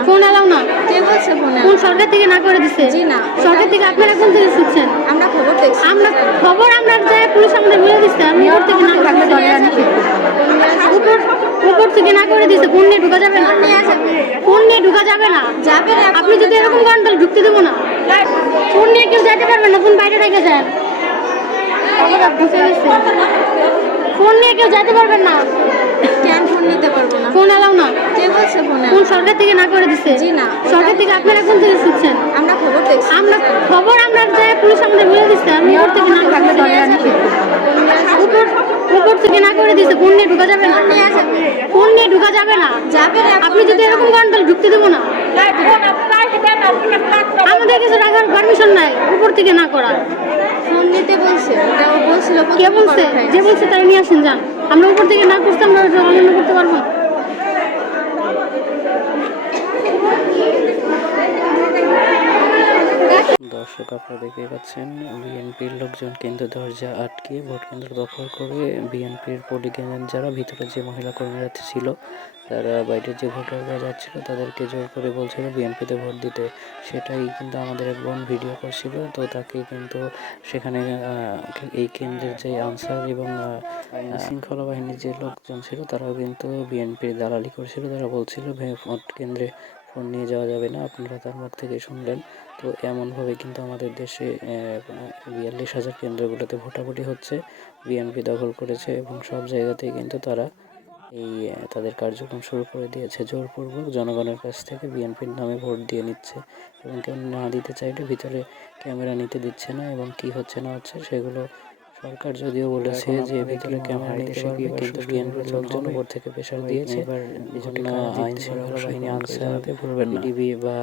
না। Phone allow না। কে বলছে ফোন কোন সরকার থেকে না করে দিছে? জি না। সরকার থেকে আপনারা কোন থেকে শুনছেন? আমরা খবর দেখছি। আমরা যে পুলিশ আমাদের বলে দিচ্ছে আমি উপর থেকে না করে উপর থেকে না করে দিছে। ফোন নিয়ে ঢুকা যাবে না। ফোন নিয়ে ঢুকা যাবে না। যাবে না। আপনি যদি এরকম করেন তাহলে ঢুকতে দেবো না। ফোন নিয়ে কেউ যেতে পারবে না। ফোন বাইরে রেখে যান। ফোন নিয়ে কেউ যেতে পারবেন না। কেন ফোন নিতে পারবো না? ফোন এলাও না। কে বলছে ফোন কোন সরকার থেকে না করে দিছে? জি না। সরকার থেকে আপনারা কোন থেকে শুনছেন? আমরা খবর দেখছি। আমরা যে পুলিশ আমাদের বলে দিচ্ছে আমি উপর থেকে না করে উপর থেকে না করে দিছে। ফোন নিয়ে ঢুকা যাবে না। ফোন নিয়ে ঢুকা যাবে না। যাবে না। আপনি যদি এরকম করেন তাহলে ঢুকতে দেবো না। আমাদের কিছু রাখার পারমিশন নাই উপর থেকে না করা। ফোন নিতে বলছে। ওটা ও বলছিল। কে বলছে? যে বলছে তাই নিয়ে আসেন যান। আমরা উপর থেকে না করতে আমরা অনলাইনে করতে পারবো না। দর্শক আপনারা দেখতেই পাচ্ছেন বিএনপির লোকজন কিন্তু দরজা আটকে ভোট কেন্দ্র দখল করে বিএনপির পোলিং এজেন্ট যারা ভিতরে যে মহিলা কর্মীরা ছিল তারা বাইরে যে ভোটাররা যাচ্ছিল তাদেরকে জোর করে বলছিল বিএনপিতে ভোট দিতে। সেটাই কিন্তু আমাদের এক বোন ভিডিও করছিল। তো তাকে কিন্তু সেখানে এই কেন্দ্রের যে আনসার এবং শৃঙ্খলা বাহিনীর যে লোকজন ছিল তারাও কিন্তু বিএনপির দালালি করছিল। তারা বলছিল ভোট কেন্দ্রে ফোন নিয়ে যাওয়া যাবে না। আপনারা তার মুখ থেকে শুনলেন। তো এমনভাবে কিন্তু আমাদের দেশে 42,000 কেন্দ্রগুলোতে ভোটাভুটি হচ্ছে। বিএনপি দখল করেছে এবং সব জায়গাতেই কিন্তু তারা এই তাদের কার্যক্রম শুরু করে দিয়েছে। জোরপূর্বক জনগণের কাছ থেকে বিএনপির নামে ভোট দিয়ে নিচ্ছে এবং কেউ না দিতে চাইলে ভিতরে ক্যামেরা নিতে দিচ্ছে না এবং কি হচ্ছে না হচ্ছে সেগুলো সরকার যদিও বলেছে যে ভিতরে ক্যামেরা নিতে পারবে, কিন্তু বিএনপির লোকজন উপর থেকে প্রেশার দিয়েছে। এজন্য আইন শৃঙ্খলা বাহিনী আনসার, ডিবি বা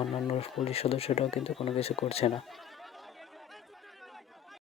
অন্যান্য পুলিশ সদস্যরাও কিন্তু কোনো কিছু করছে না।